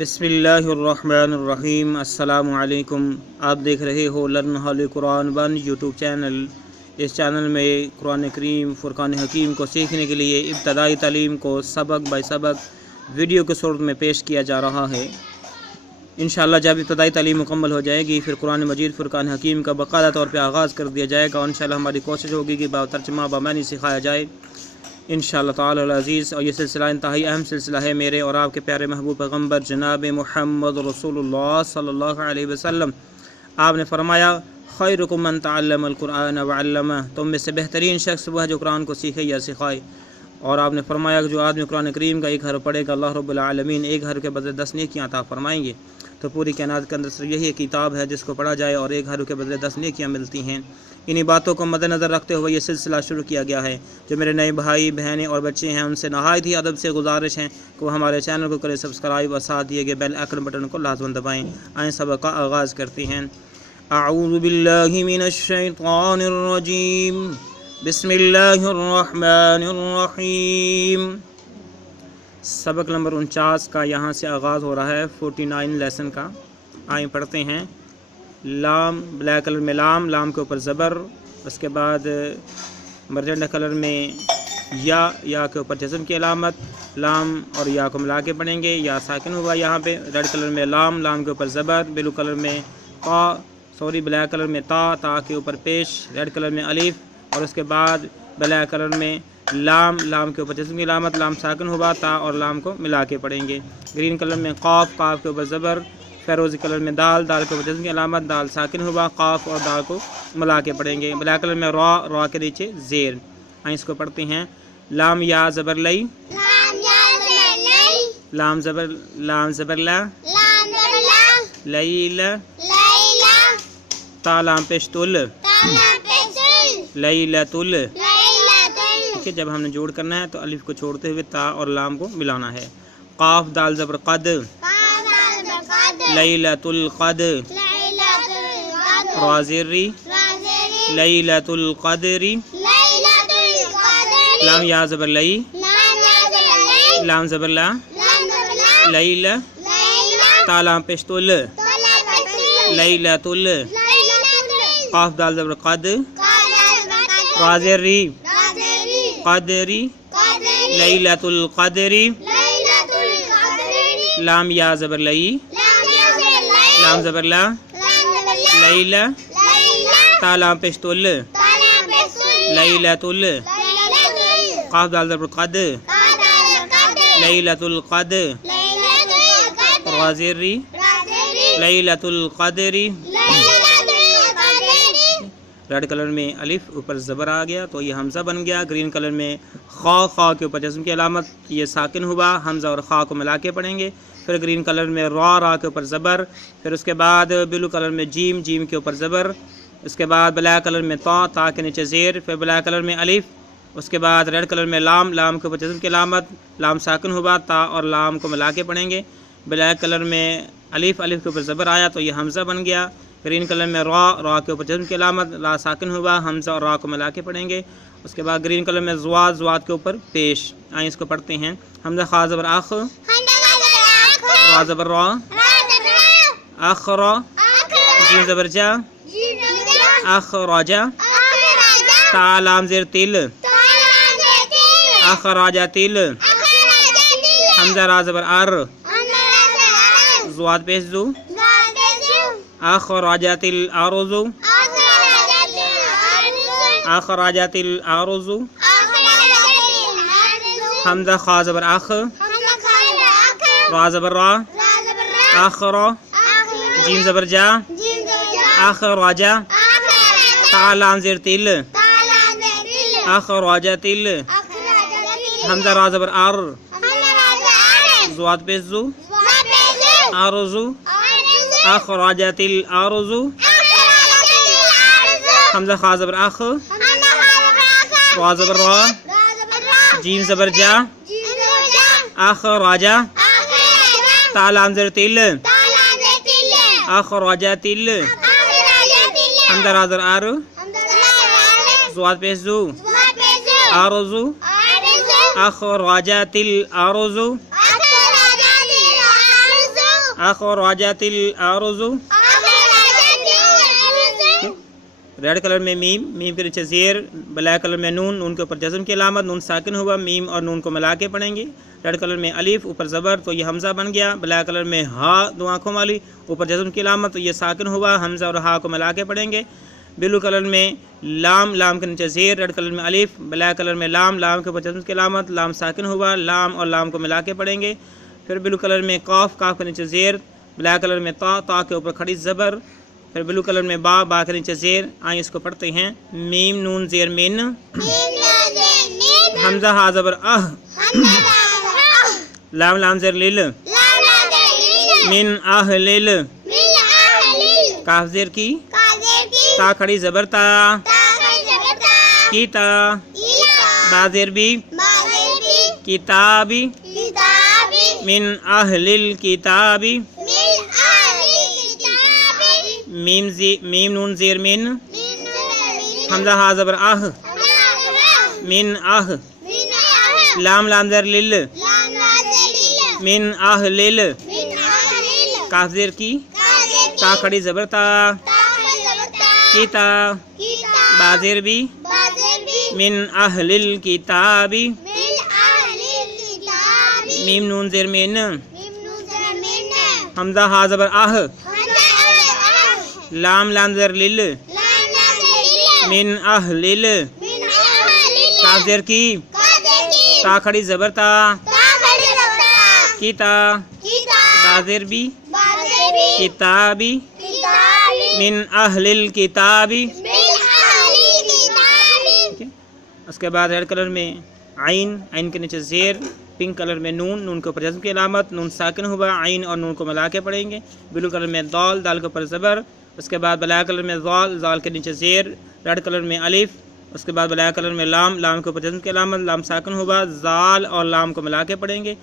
बिस्मिल्लाहिर्रहमानिर्रहीम। अस्सलामु अलैकुम। आप देख रहे हो learn hall Quran 1 YouTube channel. इस चैनल में कुरान करीम फ़ुरक़ान हकीम को सीखने के लिए इब्तदाई तालीम को सबक बाय सबक वीडियो के सूरत में पेश किया जा रहा है। इंशाअल्लाह जब इब्तदाई तालीम मुकम्मल हो जाएगी फिर कुरान मजीद फ़ुरक़ान हकीम का बाकायदा तौर पर आगाज़ कर दिया जाएगा। इंशाअल्लाह हमारी कोशिश होगी कि तर्जुमा बमानी सिखाया जाए इंशाअल्लाह ताला अज़ीज़। और ये सिलसिला इंतहाई अहम सिलसिला है। मेरे और आपके प्यारे महबूब पैगम्बर जनाब मुहम्मद रसूलुल्लाह सल्लल्लाहु अलैहि वसल्लम आपने फरमाया खैरुकुम मन तअल्लमल कुरान व अल्लमह, तुम में से बेहतरीन शख्स वह जो कुरान को सीखे या सिखाए। और आपने फरमाया कि जो आदमी कुरान करीम का एक हर्फ पढ़ेगा अल्लाह रब्बुल आलमीन एक हर्फ के बदले 10 नेकियां अता फरमाएंगे। तो पूरी कायनात के अंदर सिर्फ यही किताब है जिसको पढ़ा जाए और एक हर्फ के बदले 10 नेकियां मिलती हैं। इन्हीं बातों को मद्देनज़र रखते हुए ये सिलसिला शुरू किया गया है। जो मेरे नए भाई बहनें और बच्चे हैं उनसे नहायत ही अदब से गुजारिश है कि वो हमारे चैनल को करें सब्सक्राइब और साथ दिए गए बेल आइकन बटन को लाज़मन दबाएँ। आइए सबक का आगाज़ करते हैं। अऊज़ु बिल्लाहि मिनश शैतानिर रजीम, बिस्मिल्लाहिर रहमानिर रहीम। सबक नंबर 49 का यहाँ से आगाज़ हो रहा है 49 लेसन का। आइए पढ़ते हैं। लाम ब्लैक कलर में लाम, लाम के ऊपर ज़बर, उसके बाद मरजंडा कलर में या के ऊपर जज़म की अलामत, लाम और या को मिला के पढ़ेंगे। या साकिन हुआ यहाँ पे। रेड कलर में लाम, लाम के ऊपर ज़बर, ब्लू कलर में ब्लैक कलर में ता के ऊपर पेश, रेड कलर में अलिफ, और उसके बाद ब्लैक कलर में लाम, लाम के ऊपर जज़म की अलामत, लाम साकिन हुआ, ता और लाम को मिला के पढ़ेंगे। ग्रीन कलर में क़ाफ़, क़ाफ़ के ऊपर ज़बर, फ़िरोज़ी कलर में दाल, दाल के ऊपर जज़म की अलामत, दाल साकिन हुआ, क़ाफ़ और दाल को मिला के पढ़ेंगे। ब्लैक कलर में रा के नीचे ज़ेर। आइए इसको पढ़ते हैं। लाम या ज़बर लई, लाम ज़बर ला, लई ला, ता लाम पेश तुल, लई ला तुल। ठीक है, जब हमने जोड़ करना है तो अलिफ को छोड़ते हुए ता और लाम को मिलाना है। क़ाफ़ दाल ज़बर क़द, लैलतुल क़द्र, राज़िरी, लैलतुल क़द्री। लाम या ज़बर लई, लाम ज़बर ला, लैला, ता लाम पेश तुल, लैलतुल। क़ाफ़ दाल ज़बर क़द, राज़िरी, क़द्री, लैलतुल क़द्री। लाम या ज़बर लई, लाम ज़बर ला, लैला, ता लाम पेश तुल, लैलतुल। क़ाफ़ दाल ज़बर क़द, लैलतुल क़द्र, राज़िरी, लैलतुल क़द्री। रेड कलर में अलिफ ऊपर ज़बर आ गया तो ये हमज़ा बन गया। ग्रीन कलर में खा के ऊपर जज़म की अलामत, ये साकिन हुआ, हमज़ा और खा को मिला के पढ़ेंगे। फिर ग्रीन कलर में रा के ऊपर ज़बर, फिर उसके बाद ब्लू कलर में जीम के ऊपर ज़बर, उसके बाद ब्लैक कलर में ता के नीचे ज़ेर, फिर ब्लैक कलर में अलिफ, उसके बाद रेड कलर में लाम, लाम के ऊपर जज़म की अलामत, लाम साकिन हुआ, ता और लाम को मिला के पढ़ेंगे। ब्लैक कलर में अलिफ के ऊपर ज़बर आया तो ये हमज़ा बन गया। ग्रीन कलर में रा के ऊपर जज़म की अलामत, ला साकिन हुआ, हमज़ा और रा को मिला के पढ़ेंगे। उसके बाद ग्रीन कलर में ज़वाद के ऊपर पेश। आइए इसको पढ़ते हैं। हमज़ा खा ज़बर आख, रा ज़बर रा, अखरा, जीम ज़बर जा, अखराजा, ता लाम ज़ेर तिल, अखराजा तिल। हमज़ा रा ज़बर अर, ज़वाद पेश ज़ू, अखराजातिल आरुज़ु, अखराजातिल आरुज़ु। हमज़ा खा ज़बर अख, रा ज़बर रा, अखरा, जीम ज़बर जा, अखराजा, ता लाम ज़ेर तिल, अखराजातिल। हमज़ा रा ज़बर अर, ज़वाद पेश ज़ू, आरुज़ु, अखराजातिल आरुज़ु। हमज़ा खा ज़बर अख, रा ज़बर रा, जीम ज़बर जा, अखराजा, ता लाम ज़ेर तिल, अखराजातिल। हमज़ा रा ज़बर अर, ज़वाद पेश ज़ू, आरुज़ु, अखराजातिल आरुज़ु। अखरजतिल अर्ज़ु। रेड कलर में मीम, मीम के नीचे ज़ेर, ब्लैक कलर में नून, नून के ऊपर जज़म की अलामत, नून साकिन हुआ, मीम और नून को मिला के पढ़ेंगे। रेड कलर में अलिफ, ऊपर ज़बर तो ये हमज़ा बन गया। ब्लैक कलर में हा, दो आँखों वाली, ऊपर जज़म की अलामत तो ये साकिन हुआ, हमज़ा और हा को मिला के पढ़ेंगे। ब्लू कलर में लाम, लाम के नीचे ज़ेर, रेड कलर में अलिफ, ब्लैक कलर में लाम, लाम के ऊपर जज़म की अलामत, लाम साकिन हुआ, लाम और लाम को मिला के पढ़ेंगे। फिर ब्लू कलर में काफ, काफ के नीचे ज़ेर, ब्लैक कलर में ता, ता के ऊपर खड़ी ज़बर। फिर ब्लू कलर में बा, बा के नीचे ज़ेर। आइए इसको पढ़ते हैं। मीम नून ज़ेर मिन, हमज़ा हा ज़बर अह, लाम लाम ज़ेर लिल, मिन आह लिल, काफ ज़ेर की, ता खड़ी ज़बर ता, की ता, बा ज़ेर बी, किताबी, मिन अहलिल किताबी, मीम नून ज़ेर मिन, हमज़ा हा ज़बर आह, मिन आह, लाम लाम ज़ेर लिल, मिन अहलिल, काफ ज़ेर की, ता खड़ी ज़बर ता, की ता, बा ज़ेर बी, मिन अहलिल किताबी, मीम नून ज़ेर मिन, हमज़ा हा ज़बर आह, लाम लाम ज़ेर लिल, मिन अहलिल, काफ ज़ेर की, ता खड़ी ज़बर ता, की ता, बा ज़ेर बी, किताबी, मिन अहलिल किताबी। उसके बाद रेड कलर में आइन, आइन के नीचे ज़ेर, पिंक कलर में नून, नून के ऊपर जज़म की अलामत, नून साकिन हुआ, आइन और नून को मिला के पढ़ेंगे। ब्लू कलर में दाल, दाल के ऊपर ज़बर। उसके बाद ब्लैक कलर में ज़ाल, ज़ाल के नीचे ज़ेर, रेड कलर में अलिफ। उसके बाद ब्लैक कलर में लाम, लाम के ऊपर जज़म की अलामत, लाम साकिन हुआ, ज़ाल और लाम को मिला के पढ़ेंगे।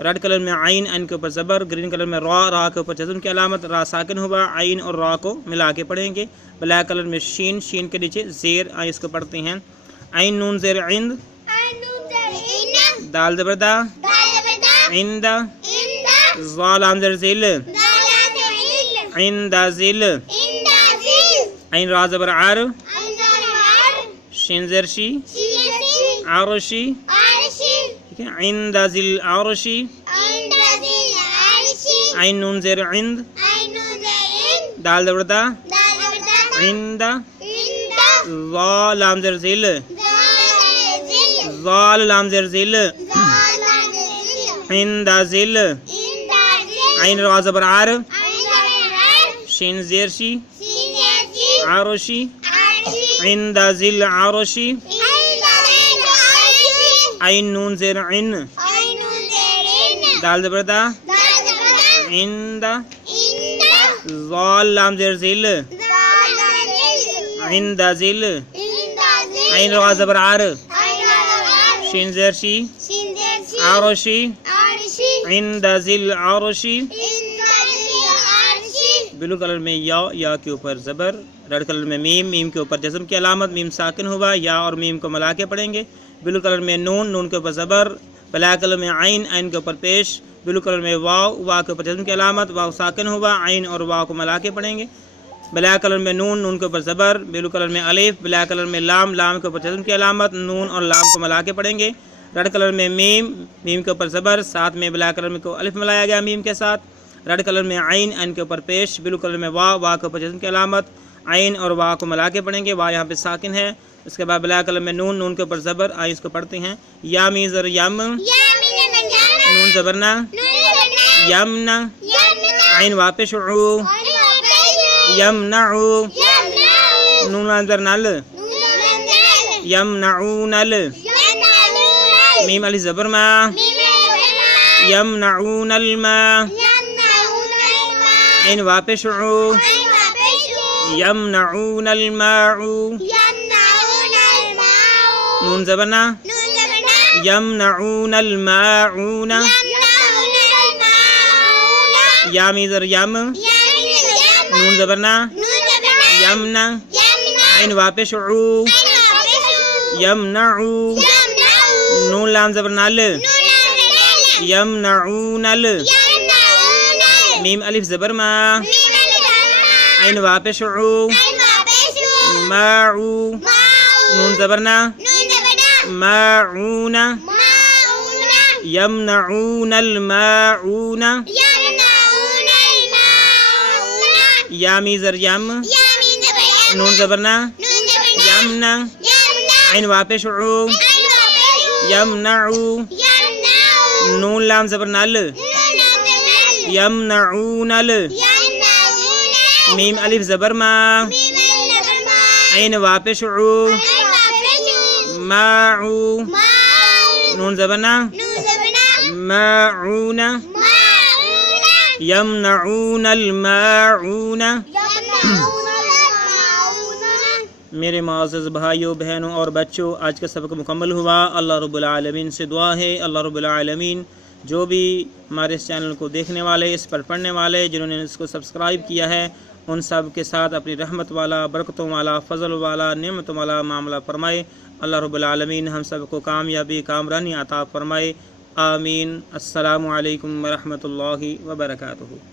रेड कलर में आइन, आइन के ऊपर ज़बर। ग्रीन कलर में रा, रा के ऊपर जज़म की अलामत, रा साकिन हुआ, आइन और रा को मिला के पढ़ेंगे। ब्लैक कलर में शीन, शीन के नीचे ज़ेर। आइए इसको पढ़ते हैं। आइन नून ज़ेर इंद, दाल ज़बर दा, इंद, ज़ा लाम ज़ेर ज़िल, इंद ज़िल, आइन रा ज़बर आर, शीन ज़ेर शी, आरशी, ठीक है। इंद ज़िल आरशी, आइन नून ज़ेर इंद, दाल ज़बर दा, इंद, ज़ा लाम ज़ेर ज़िल, ज़ाल लाम ज़ेर ज़िल, इंद ज़िल, आइन रा ज़बर आर, शीन ज़ेर शी, आरशी, इंद ज़िल आरशी, आइन नून ज़ेर इन, दाल ज़बर दा, इंद, ज़ाल लाम ज़ेर ज़िल, इंद ज़िल, आइन रा ज़बर आर, शीन ज़ेर शी, आरशी, इंद ज़िल आरशी। ब्लू कलर में या, या के ऊपर ज़बर। रेड कलर में मीम, मीम के ऊपर जज़म की अलामत, मीम साकिन हुआ, या और मीम को मिला के पढ़ेंगे। ब्लू कलर में नून, नून के ऊपर ज़बर। ब्लैक कलर में आइन, आइन के ऊपर पेश। ब्लू कलर में वाव, वाव के ऊपर जज़म की अलामत, वाव साकिन हुआ, आइन और वाव को मिला के पढ़ेंगे। ब्लैक कलर में नून, नून के ऊपर ज़बर। ब्लू कलर में अलिफ, ब्लैक कलर में लाम, लाम के ऊपर जज़म की अलामत, नून और लाम को मिला के पढ़ेंगे। रेड कलर में मीम, मीम के ऊपर ज़बर, साथ में ब्लैक कलर में को अलिफ मिलाया गया मीम के साथ। रेड कलर में आइन, आइन के ऊपर पेश। ब्लू कलर में वाव, वाव के ऊपर जज़म की अलामत, आइन और वाव को मिला के पढ़ेंगे। वाव यहाँ पे साकिन है। उसके बाद ब्लैक कलर में नून, नून के ऊपर ज़बर। आइए इसको पढ़ते हैं। या मीज़र यम, नून ज़बरना, यमना, आइन वापिश उ, यमनउ, नून अंदर नल, यमनऊनल, मीम अलिफ ज़बर मा, यमनऊनल मा, आइन वापिश उ, यमनऊनल माउ, नून ज़बरना, यमनऊनल माऊना, या मीज़र यम, नून ज़बरना, यमना, आइन वापिश उ, यमनउ, नून लाम ज़बर नल, यमनऊनल, میم الف زبر ما عین وا پیش عو ماعو نون زبرنا ماعون یمنعون الماعون یا میزر یم نون زبرنا یمنا عین وا پیش عو یمنعو نون لام زبرنا ل یمنعون ال میم الف زبر ما عین وا پیش عو ماعو نون زبرنا ماعون یمنعون الماعون۔ میرے معزز بھائیوں بہنوں اور بچوں، آج کا سبق مکمل ہوا۔ اللہ رب العالمین سے دعا ہے اللہ رب العالمین جو بھی ہمارے اس چینل کو دیکھنے والے، اس پر پڑھنے والے، جنہوں نے اس کو سبسکرائب کیا ہے، ان سب کے ساتھ اپنی رحمت والا، برکتوں والا، فضل والا، نعمتوں والا معاملہ فرمائے۔ اللہ رب العالمین ہم سب کو کامیابی، کامرانی عطا فرمائے، آمین۔ السلام علیکم ورحمۃ اللہ وبرکاتہ۔